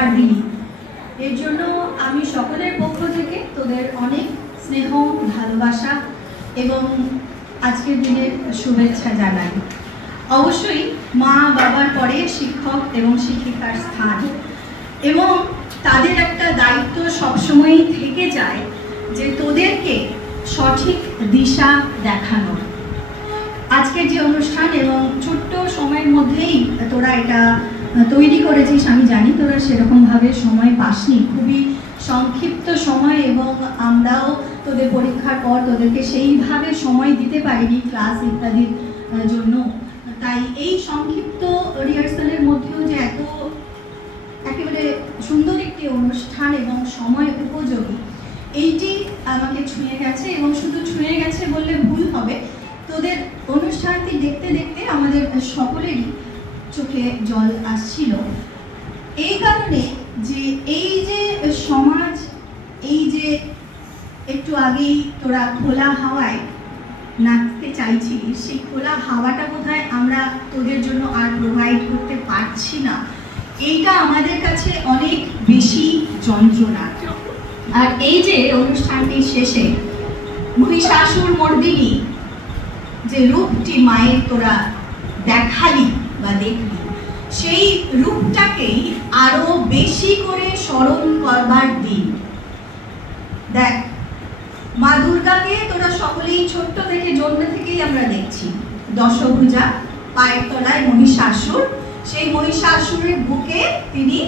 উপহার দিলি, এর জন্য আমি সকলের পক্ষ থেকে তোদের অনেক স্নেহ, ভালোবাসা এবং আজকের দিনের শুভেচ্ছা জানাই। অবশ্যই মা বাবার পরে শিক্ষক এবং শিক্ষিকার স্থান, এবং তাদের একটা দায়িত্ব সবসময়ই থেকে যায় যে তোদেরকে সঠিক দিশা দেখানো। আজকের যে অনুষ্ঠান এবং ছোট্ট সময়ের মধ্যেই তোরা এটা তৈরি করেছিস, আমি জানি তোরা সেরকমভাবে সময় পাসনি, খুবই সংক্ষিপ্ত সময়, এবং আমরাও তোদের পরীক্ষার পর তোদেরকে সেইভাবে সময় দিতে পারিনি ক্লাস ইত্যাদির জন্য। তাই এই সংক্ষিপ্ত রিহার্সালের মধ্যেও যে এত একেবারে সুন্দর একটি অনুষ্ঠান এবং সময় উপযোগী, এইটি আমাকে ছুঁয়ে গেছে। এবং শুধু ছুঁয়ে গেছে বললে ভুল হবে, তোদের অনুষ্ঠানটি দেখতে দেখতে আমাদের সকলেরই চোখে জল আসছিল। এই কারণে যে এই যে সমাজ, এই যে একটু আগেই তোরা খোলা হাওয়ায় নাচতে চাইছিলিস, সেই খোলা হাওয়াটা বোধহয় আমরা তোদের জন্য আর প্রোভাইড করতে পারছি না। এইটা আমাদের কাছে অনেক বেশি যন্ত্রণা। আর এই যে অনুষ্ঠানটির শেষে মহিষাসুর মর্দিনী যে রূপটি মায়ের তোরা দেখালি বা দেখলি, সেই রূপটাকেই আরো বেশি করে স্মরণ করবার দিন। দেখ, মা দুর্গাকে তোরা সকলেই ছোট্ট থেকে জন্ম থেকেই আমরা দেখছি, দশভুজা, পায়ের তলায় মহিষাসুর, সেই মহিষাসুরের বুকে তিনি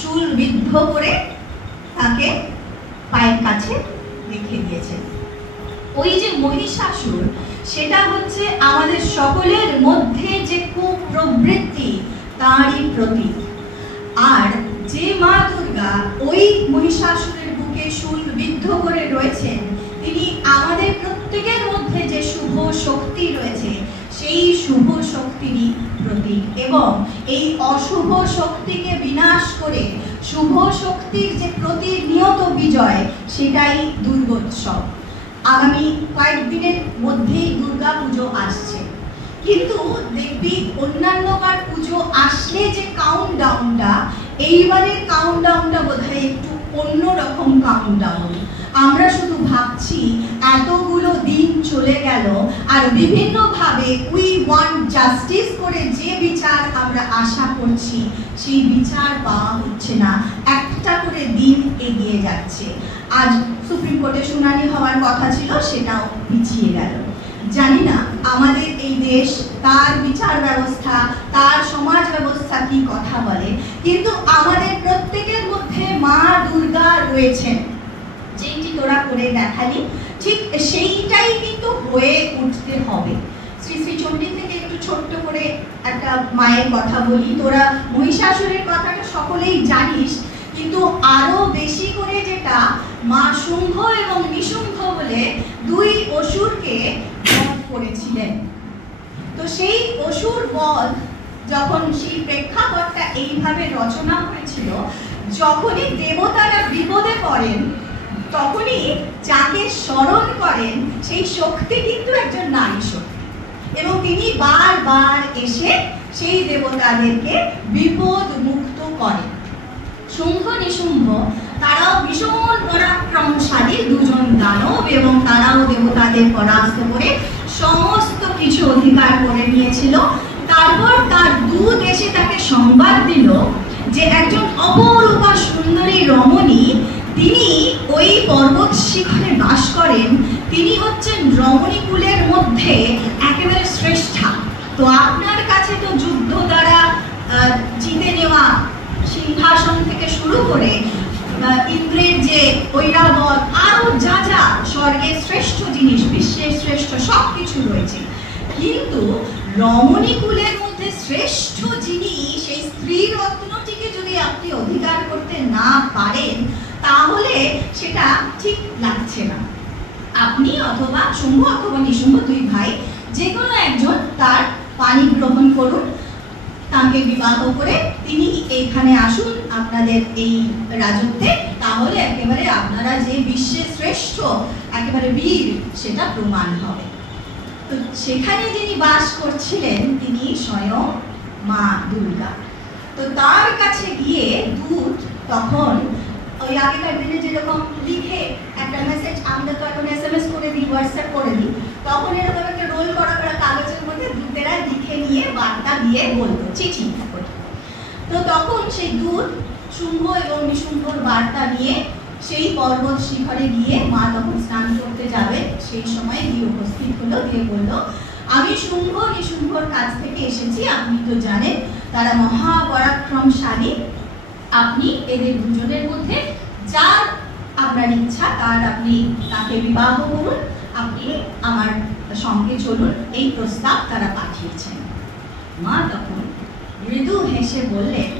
শূল বিদ্ধ করে তাকে পায়ের কাছে রেখে দিয়েছেন। ওই যে মহিষাসুর, সেটা হচ্ছে আমাদের সকলের মধ্যে যে কুপ্রবৃত্তি, তারই প্রতীক। আর যে মা দুর্গা ওই মহিষাসুরের বুকে শূল বিদ্ধ করে রয়েছেন, তিনি আমাদের প্রত্যেকের মধ্যে যে শুভ শক্তি রয়েছে, সেই শুভ শক্তিরই প্রতীক। এবং এই অশুভ শক্তিকে বিনাশ করে শুভ শক্তির যে প্রতিনিয়ত বিজয়, সেটাই দুর্গোৎসব। আগামী কয়েকদিনের মধ্যেই দুর্গা পুজো আসছে, কিন্তু দেখবি অন্যান্যবার পুজো আসলে যে কাউন্টডাউনটা, এইবারের কাউন্টডাউনটা বোধহয় একটু অন্যরকম কাউন্টডাউন। আমরা শুধু ভাবছি এতগুলো দিন চলে গেল, আর বিভিন্নভাবে উই ওয়ান্ট জাস্টিস করে যে বিচার আমরা আশা করছি, সেই বিচার পাওয়া হচ্ছে না, একটা করে দিন এগিয়ে যাচ্ছে। আজ সুপ্রিম কোর্টে শুনানি হওয়ার কথা ছিল, সেটাও পিছিয়ে গেল। জানি না আমাদের এই দেশ, তার বিচার ব্যবস্থা, তার সমাজ ব্যবস্থা কি কথা বলে, কিন্তু আমাদের প্রত্যেকের মধ্যে মা দুর্গা রয়েছেন। যেটি তোরা করে দেখালি, ঠিক সেইটাই কিন্তু হয়ে উঠতে হবে। শ্রী শ্রী চণ্ডী থেকে একটু ছোট্ট করে একটা মায়ের কথা বলি। তোরা মহিষাসুরের কথাটা সকলেই জানিস, কিন্তু আরো বেশি করে যেটা মা শুম্ভ এবং নিশুম্ভ বলে দুই অসুরকে বধ করেছিলেন। তো সেই অসুর বধ যখন, সেই প্রেক্ষাপটটা এইভাবে রচনা হয়েছিল, যখনই দেবতারা বিপদে পড়েন, তখনই যাকে স্মরণ করেন, সেই শক্তি কিন্তু একজন নারী শক্তি, এবং তিনি বারবার এসে সেই দেবতাদেরকে বিপদ মুক্ত করেন। শুম্ভ নিশুম্ভ তারাও ভীষণ পরাক্রমশালী দুজন দানব, এবং তারাও দেবতাদের পরাস্ত করে সমস্ত কিছু অধিকার করে নিয়েছিল। তারপর তার দূত এসে তাকে সংবাদ দিল যে একজন অপরূপা সুন্দরী রমণী, তিনি ওই পর্বত শিখরে বাস করেন, তিনি হচ্ছেন রমণী কুলের মধ্যে একেবারে শ্রেষ্ঠা। তো আপনার কাছে তো যুদ্ধ দ্বারা জিতে নেওয়া সিংহাসন থেকে শুরু করে ইন্দ্রের যে ঐরাবত, আরো যা যা স্বর্গের শ্রেষ্ঠ জিনিস, বিশ্বের শ্রেষ্ঠ সবকিছু রয়েছে, কিন্তু রমণী কুলের মধ্যে শ্রেষ্ঠ জিনিস, সেই স্ত্রী রত্নটিকে যদি আপনি অধিকার করতে না পারেন, তাহলে সেটা ঠিক লাগছে না। আপনি অথবা শুম্ভ অথবা নিশুম্ভ, দুই ভাই যে কোনো একজন তার পানি গ্রহণ করুন, তাকে বিবাহ করে তিনি এইখানে আসুন আপনাদের এই রাজত্বে, তাহলে একেবারে আপনারা যে বিশ্বের শ্রেষ্ঠ একেবারে বীর, সেটা প্রমাণ হবে। তো সেখানে যিনি বাস করছিলেন, তিনি স্বয়ং মা দুর্গা। তো তার কাছে গিয়ে দূত তখন ওই আগেকার দিনে যেরকম লিখে একটা মেসেজ, আমরা তো এখন SMS করে দিই, হোয়াটসঅ্যাপ করে দিই, তখন এরকম একটা রোল করা করা কাগজের মধ্যে দূতেরা লিখে নিয়ে বার্তা দিয়ে বলতো, চিঠি করে। তো তখন সেই দূত শুম্ভ এবং নিশুম্ভর বার্তা নিয়ে সেই পর্বত শিখরে গিয়ে মা তখন স্নান করতে যাবে, সেই সময় গিয়ে উপস্থিত হলো, দিয়ে বলল, আমি শুম্ভ নিশুম্ভর কাছ থেকে এসেছি, আপনি তো জানেন তারা মহাপরাক্রমশালী, আপনি এদের দুজনের মধ্যে যার আপনার ইচ্ছা আপনি তাকে বিবাহ করুন, আপনি আমার সঙ্গে চলুন, এই প্রস্তাব তারা পাঠিয়েছেন। মা তখন মৃদু হেসে বললেন,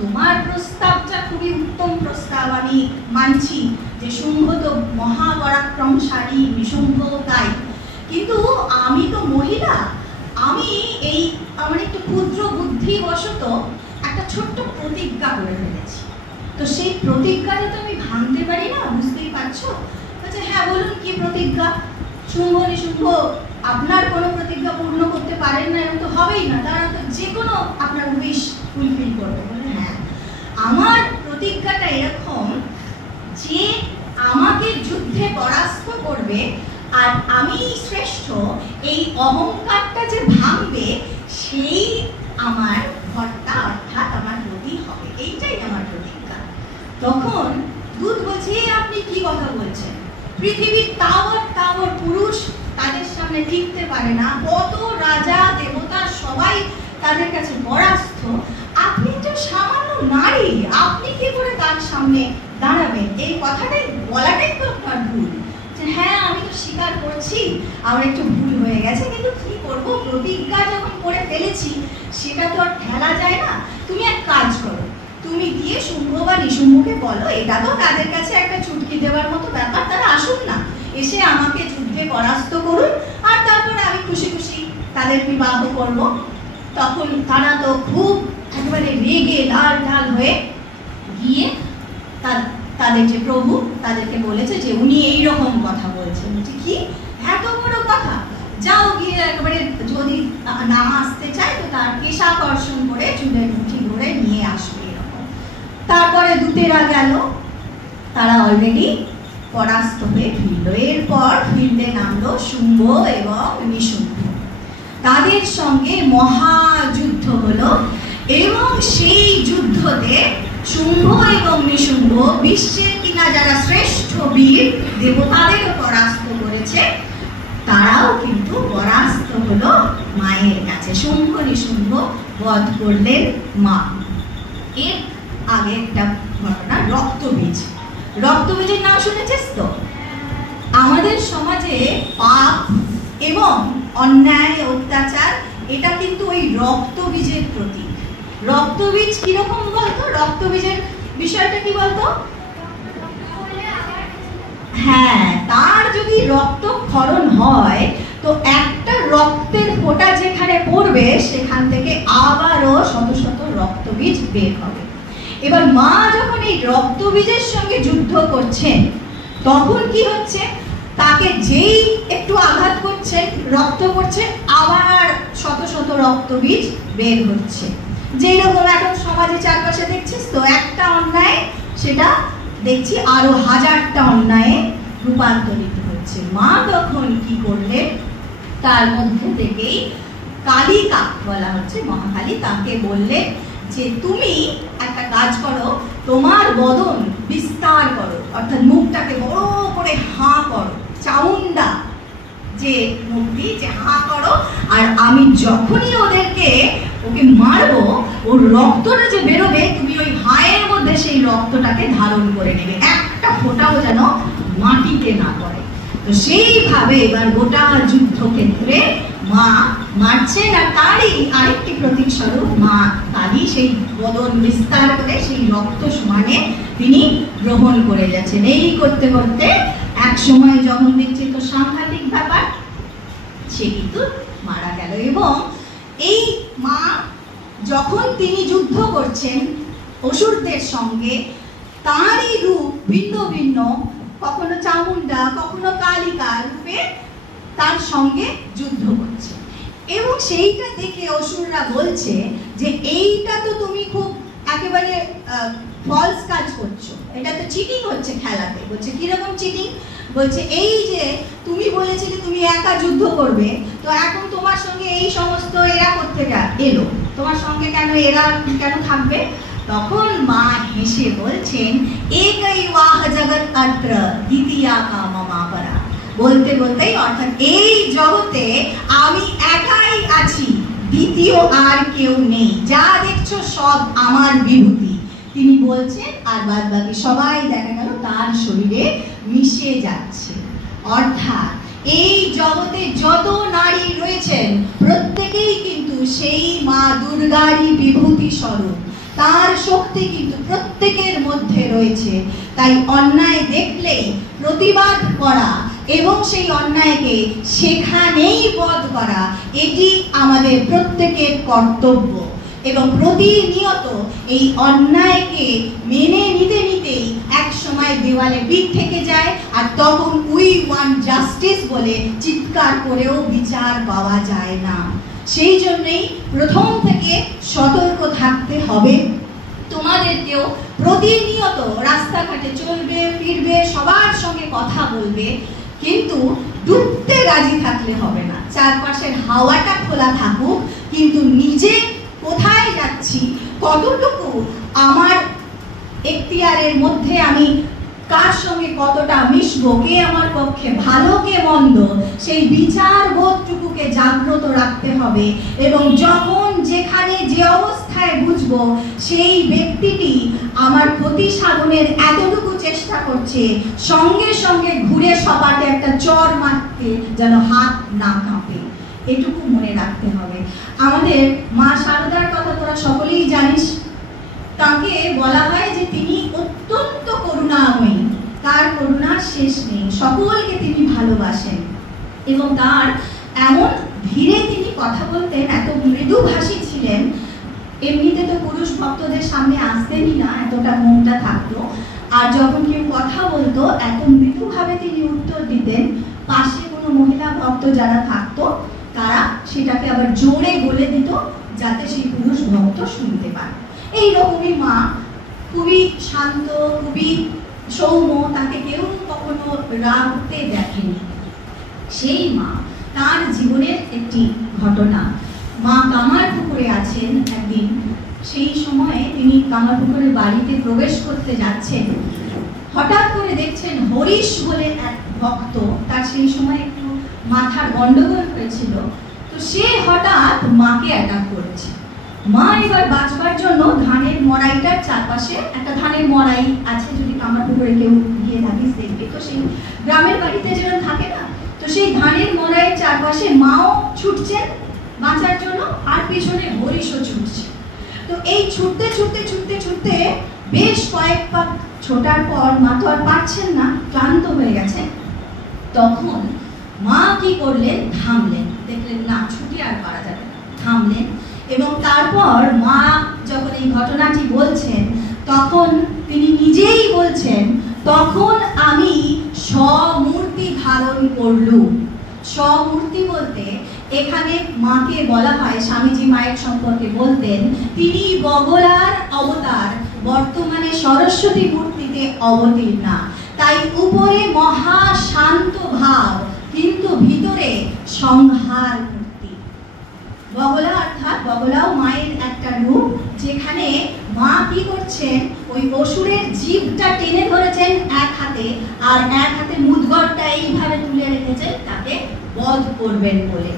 তোমার প্রস্তাবটা খুবই উত্তম প্রস্তাব, আমি মানছি যে শুম্ভ তো মহাপরাক্রমশালী, নিশুম্ভ তাই, কিন্তু আমি তো মহিলা, আমি আমার একটু ক্ষুদ্র বুদ্ধিবশত একটা ছোট্ট প্রতিজ্ঞা করে ফেলেছি, তো সেই প্রতিজ্ঞাটা তো আমি ভাঙতে পারি না, বুঝতেই পারছো? বলছে, হ্যাঁ বলুন কি প্রতিজ্ঞা? শুম্ভ নিশুম্ভ আপনার কোনো প্রতিজ্ঞা পূর্ণ করতে পারেন না, এরকম তো হবেই না, তারা তো যে কোনো আপনার উইশ ফুলফিল করবে। বলে, হ্যাঁ, আমার প্রতিজ্ঞাটা এরকম যে আমাকে যুদ্ধে পরাস্ত করবে আর আমি শ্রেষ্ঠ, এই অহংকারটা যে ভাঙবে সেই আমার কর্তা অর্থাৎ আমার প্রতি হবে, এইটাই আমার প্রতিজ্ঞা। তখন দূত বলছে, আপনি কি কথা বলছেন? পৃথিবীর তাবর পুরুষ তাদের সামনে টিকতে পারে না, কত রাজা দেবতা সবাই তাদের কাছে পরাস্ত, আপনি তো সামান্য নারী, আপনি কি করে তার সামনে দাঁড়াবেন? এই কথাটাই বলাটাই তো আপনার ভুল। হ্যাঁ, আমি তো স্বীকার করছি আমার একটু ভুল হয়ে গেছে, কিন্তু কি করব, প্রতিজ্ঞা যখন করে ফেলেছি সেটা তো আর ঠেলা যায় না। তুমি এক কাজ করো, তুমি গিয়ে শুম্ভ বা নিশুম্ভকে বলো, এটা তো তাদের কাছে একটা চুটকি দেওয়ার মতো ব্যাপার, তারা আসুন না, এসে আমাকে যুদ্ধে পরাস্ত করুন, আর তারপরে আমি খুশি খুশি তাদের বিবাহ করব। তখন তারা তো খুব একেবারে রেগে লাল ঢাল হয়ে গিয়ে তাদের যে প্রভু তাদেরকে বলেছে যে উনি এইরকম কথা বলছেন, যে কি এত বড় কথা, যাও গিয়ে একেবারে যদি না আসতে চায় তো তার কেশাকর্ষণ করে চুলের মুঠি ধরে নিয়ে আসবে, এরকম। তারপরে দূতেরা গেল, তারা অলরেডি পরাস্ত হয়ে ফিরল। এরপর ফিল্ডে নামলো শুম্ভ এবং নিশুম্ভ, তাদের সঙ্গে মহাযুদ্ধ হলো এবং সেই যুদ্ধতে শুম্ভ এবং নিশুম্ভ বিশ্বের কিনা যারা শ্রেষ্ঠ বীর দেবতাদেরও পরাস্ত করেছে, তারাও কিন্তু পরাস্ত হলো মায়ের কাছে। শুম্ভ নিশুম্ভ বধ করলেন মা। এর আগে একটা ঘটনা, রক্তবীজ। রক্তবীজের নাম শুনেছিস তো? আমাদের সমাজে পাপ এবং অন্যায় অত্যাচার এটা কিন্তু ওই রক্তবীজের প্রতীক। রক্তবীজ কিরকম বলতো? রক্তবীজের বিষয়টা কি বলতো? হ্যাঁ, তার যদি রক্তক্ষরণ হয় তো একটা রক্তের ফোঁটা যেখানে পড়বে সেখান থেকে আবারও শত শত রক্তবীজ বের হবে। এবার মা যখন এই রক্তবীজের সঙ্গে যুদ্ধ করছেন তখন কি হচ্ছে, তাকে যেই একটু আঘাত করছেন রক্ত পড়ছে, আবার শত শত রক্তবীজ বের হচ্ছে। যেই রকম এখন সমাজে চারপাশে দেখছিস তো, একটা অন্যায় সেটা দেখছি আরো হাজারটা অন্যায়ে রূপান্তরিত হচ্ছে। মা তখন কি করলেন, তার মধ্যে থেকেই কালিকা বলা হচ্ছে, মহাকালী, তাকে বললেন যে তুমি একটা কাজ করো, তোমার বদন বিস্তার করো, অর্থাৎ মুখটাকে বড় করে হাঁ করো, চাউন্ডা যে মূর্তি, যে হাঁ করো, আর আমি যখনই ওকে মারবো, ওর রক্তটা যে বেরোবে তুমি ওই হাঁয়ের মধ্যে সেই রক্তটাকে ধারণ করে নেবে, একটা ফোঁটাও যেন মাটিতে না পড়ে। তো সেইভাবে এবার গোটা যুদ্ধক্ষেত্রে মা মারছেন, আর তারই আরেকটি প্রতীক স্বরূপ মা কালী সেই বদন বিস্তার করে সেই রক্ত সমানে তিনি গ্রহণ করে যাচ্ছেন। এই করতে করতে এক সময় যখন দেখছে তো সাংঘাতিক ব্যাপার, সে কিন্তু মারা গেল। এবং এই মা যখন তিনি যুদ্ধ করছেন অসুরদের সঙ্গে, তারই রূপ ভিন্ন ভিন্ন, কখনো চামুন্ডা কখনো কালিকা রূপে তার সঙ্গে যুদ্ধ করছে। এবং সেইটা দেখে অসুররা বলছে যে এইটা তো তুমি খুব একেবারে ফলস কাজ করছো, এটা তো চিটিং হচ্ছে খেলাতে। বলছে কিরকম চিটিং? বলছে এই যে তুমি বলেছিলে তুমি একা যুদ্ধ করবে, তো এখন তোমার সঙ্গে এই সমস্ত এরা করতে এলো, তোমার সঙ্গে কেন এরা কেন থাকবে? তখন মা হেসে বলছেন একই ওয়াহ জগৎ অত্র দ্বিতীয়া কামমাপরা। বলতে বলতেই অর্থাৎ এই জগতে আমি একাই আছি, দ্বিতীয় আর কেউ নেই, যা দেখছো সব আমার বিভূতি। তিনি বলছেন আর বাদ বাকি সবাই দেখা গেল তার শরীরে মিশে যাচ্ছে। অর্থাৎ এই জগতে যত নারী রয়েছেন প্রত্যেকেই কিন্তু সেই মা দুর্গারই বিভূতি স্বরূপ, তার শক্তি কিন্তু প্রত্যেকের মধ্যে রয়েছে। তাই অন্যায় দেখলেই প্রতিবাদ করা এবং সেই অন্যায়কে সেখানেই বধ করা, এটি আমাদের প্রত্যেকের কর্তব্য। এবং প্রতিনিয়ত এই অন্যায়কে মেনে নিতে নিতেই এক সময় দেওয়ালে পিঠ থেকে যায়, আর তখন উই ওয়ান্ট জাস্টিস বলে চিৎকার করেও বিচার পাওয়া যায় না। সেই জন্যই প্রথম থেকে সতর্ক থাকতে হবে। তোমাদেরকেও প্রতিনিয়ত রাস্তাঘাটে চলবে ফিরবে, সবার সঙ্গে কথা বলবে, কিন্তু ডুবতে রাজি থাকলে হবে না। চারপাশের হাওয়াটা খোলা থাকুক, কিন্তু নিজে কোথায় যাচ্ছি, কতটুকু আমার এখতিয়ারের মধ্যে, আমি কার সঙ্গে কতটা মিশবো, কে আমার পক্ষে ভালো কে মন্দ, সেই বিচার বোধটুকুকে জাগ্রত রাখতে হবে। এবং যখন যেখানে যে অবস্থায় বুঝবো সেই ব্যক্তিটি আমার ক্ষতি সাধনের এতটুকু চেষ্টা করছে, সঙ্গে সঙ্গে ঘুরে সপাটে একটা চর মারতে যেন হাত না কাঁপে, এটুকু মনে রাখতে হবে। আমাদের মা শারদার কথা তোরা সকলেই জানিস। তাকে বলা হয় যে তিনি অত্যন্ত করুণাময়ী, তার করুণার শেষ নেই, সকলকে তিনি ভালোবাসেন। এবং তার এমন ধীরে তিনি কথা বলতেন, এত মৃদুভাষী ছিলেন, এমনিতে তো পুরুষ ভক্তদের সামনে আসতেনই না, এতটা মনটা থাকতো। আর যখন কেউ কথা বলতো এত মৃদুভাবে তিনি উত্তর দিতেন, পাশে কোনো মহিলা ভক্ত যারা থাকতো তারা সেটাকে আবার জোরে বলে দিত যাতে সেই পুরুষ ভক্ত শুনতে পায়। এইরকমই মা, খুবই শান্ত, খুবই সৌম্য, তাকে কেউ কখনো রাগতে দেখেনি। সেই মা, তার জীবনের একটি ঘটনা, মা কামারপুকুরে আছেন একদিন, সেই সময়ে তিনি কামারপুকুরের বাড়িতে প্রবেশ করতে যাচ্ছেন, হঠাৎ করে দেখছেন হরিশ বলে এক ভক্ত, তার সেই সময় একটু মাথার গন্ডগোল হয়েছিল, তো সে হঠাৎ মাকে অ্যাটাক করেছে। মা এবার বাঁচবার জন্য ধানের মড়াইটার চারপাশে, একটা ধানের মড়াই আছে, যদি কামারপুকুরে কেউ গিয়ে থাকিস দেখবে, তো সেই গ্রামের বাড়িতে যেরকম থাকে না, তো সেই ধানের মড়াইয়ের চারপাশে মাও ছুটছেন বাঁচার জন্য, আর পিছনে হরিশও ছুটছে। তো এই ছুটতে ছুটতে ছুটতে ছুটতে বেশ কয়েক পা ছোটার পর মা তো আর পারছেন না, ক্লান্ত হয়ে গেছে। তখন মা কি করলেন, থামলেন, দেখলেন না ছুটি আর পারা যাবে না, থামলেন। এবং তারপর মা যখন এই ঘটনাটি বলছেন, তখন তিনি নিজেই বলছেন, তখন আমি স্বমূর্তি ধারণ করলুম। স্বমূর্তি বলতে এখানে মাকে বলা হয়, স্বামীজি মায়ের সম্পর্কে বলতেন, তিনি বগলার অবতার, বর্তমানে সরস্বতী মূর্তিতে অবতীর্ণা। তাই উপরে মহা শান্ত ভাব, কিন্তু ভিতরে সংহার মূর্তি। বগলা অর্থাৎ বগলাও মায়ের একটা রূপ, যেখানে মা কি করছেন, ওই অসুরের জিভটা টেনে ধরেছেন এক হাতে, আর এক হাতে মুদগরটা এইভাবে তুলে রেখেছেন তাকে বধ করবেন বলে।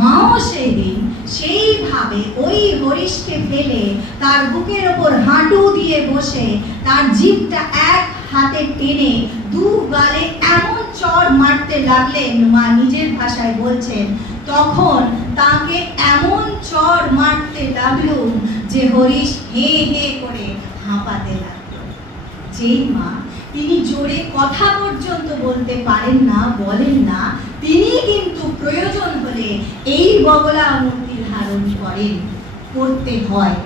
মাও সেই দিন সেইভাবে ওই হরিশকে ফেলে তার বুকের ওপর হাঁটু দিয়ে বসে তার জিভটা এক হাতে টেনে দু গালে এমন চড় মারতে লাগলেন, মা নিজের ভাষায় বলছেন, তখন তাকে এমন চড় মারতে লাগলো যে হরিশ হে হে করে হাঁপাতে লাগলো। যেই মা, তিনি জোরে কথা পর্যন্ত বলতে পারেন না, বলেন না, তিনি কিন্তু প্রয়োজন হলে এই বগলা মূর্তি ধারণ করেন, করতে হয়।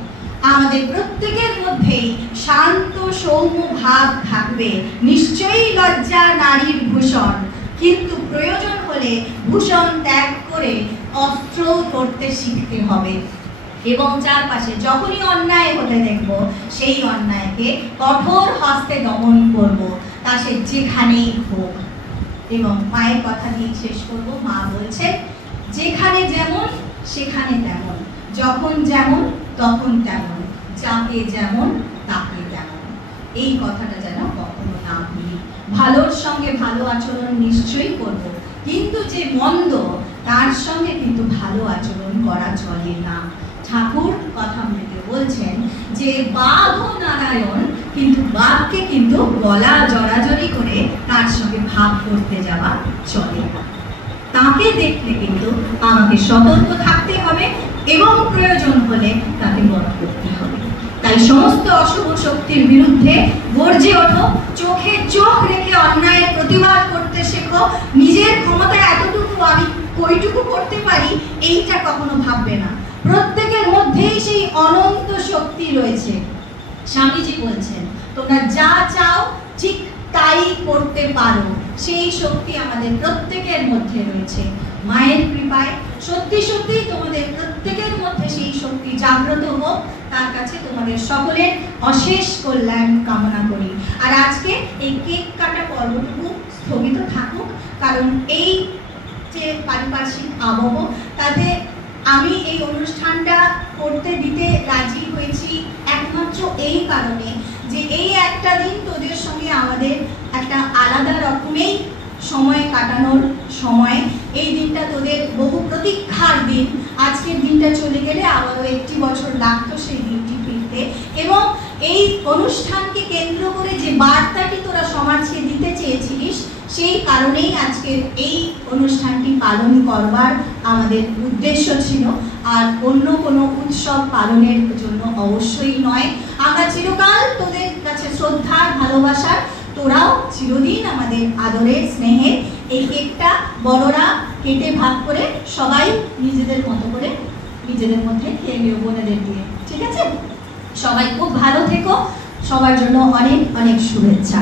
আমাদের প্রত্যেকের মধ্যেই শান্ত সৌম্য ভাব থাকবে, নিশ্চয়ই লজ্জা নারীর ভূষণ, কিন্তু প্রয়োজন হলে ভূষণ ত্যাগ করে অস্ত্র করতে শিখতে হবে। এবং চারপাশে যখনই অন্যায় হতে দেখব সেই অন্যায়কে কঠোর হস্তে দমন করব, তা সে যেখানেই হোক। এবং মায়ের কথা দিয়ে শেষ করব। মা বলছেন, যেখানে যেমন সেখানে তেমন, যখন যেমন তখন তেমন, যাকে যেমন তাকে তেমন। এই কথাটা যেন কখনো না ভুলি। ভালোর সঙ্গে ভালো আচরণ নিশ্চয়ই করব, কিন্তু যে মন্দ তার সঙ্গে কিন্তু ভালো আচরণ করা চলে না। ঠাকুর কথামৃতে বলছেন যে বাঘ ও নারায়ণ, কিন্তু বাঘকে কিন্তু গলা জড়াজড়ি করে তার সঙ্গে ভাব করতে যাওয়া চলে না। তাকে দেখলে কিন্তু আমাকে সতর্ক থাকতে হবে এবং প্রয়োজন হলে তাকে বধ করতে হবে। তাই সমস্ত অশুভ শক্তির বিরুদ্ধে গর্জে ওঠো, চোখে চোখ রেখে অন্যায়ের প্রতিবাদ করতে শেখো। নিজের ক্ষমতা এতটুকু আমি কইটুকু করতে পারি এইটা কখনো ভাববে না। প্রত্যেকের মধ্যেই সেই অনন্ত শক্তি রয়েছে। স্বামীজি বলছেন, তোমরা যা চাও ঠিক তাই করতে পারো। সেই শক্তি আমাদের প্রত্যেকের মধ্যে রয়েছে। মায়ের কৃপায় সত্যি সত্যি তোমাদের প্রত্যেকের মধ্যে সেই শক্তি জাগ্রত হোক, তার কাছে তোমাদের সকলের অশেষ কল্যাণ কামনা করি। আর আজকে এই কেক কাটা পর্বটুকু স্থগিত থাকুক, কারণ এই যে পারিপার্শ্বিক আবহ, তাতে আমি এই অনুষ্ঠানটা করতে দিতে রাজি হয়েছি একমাত্র এই কারণে যে এই একটা দিন তোদের সঙ্গে আমাদের একটা আলাদা রকমেই সময় কাটানোর সময়। এই দিনটা তোদের বহু প্রতীক্ষার দিন। আজকের দিনটা চলে গেলে আবারও একটি বছর লাগতো সেই দিনটি ফিরতে। এবং এই অনুষ্ঠানকে কেন্দ্র করে যে বার্তাটি তোরা সমাজকে দিতে চেয়েছিলিস, সেই কারণেই আজকের এই অনুষ্ঠানটি পালন করবার আমাদের উদ্দেশ্য ছিল। আর অন্য কোনো উৎসব পালনের জন্য অবশ্যই নয়। আমরা চিরকাল তোদের কাছে শ্রদ্ধার ভালোবাসার, তোরাও চিরদিন আমাদের আদরের স্নেহের। এই কেকটা বড়রা কেটে ভাগ করে সবাই নিজেদের মতো করে নিজেদের মধ্যে খেয়ে নিও বোনেদের দিয়ে, ঠিক আছে? সবাই খুব ভালো থেকো। সবার জন্য অনেক অনেক শুভেচ্ছা।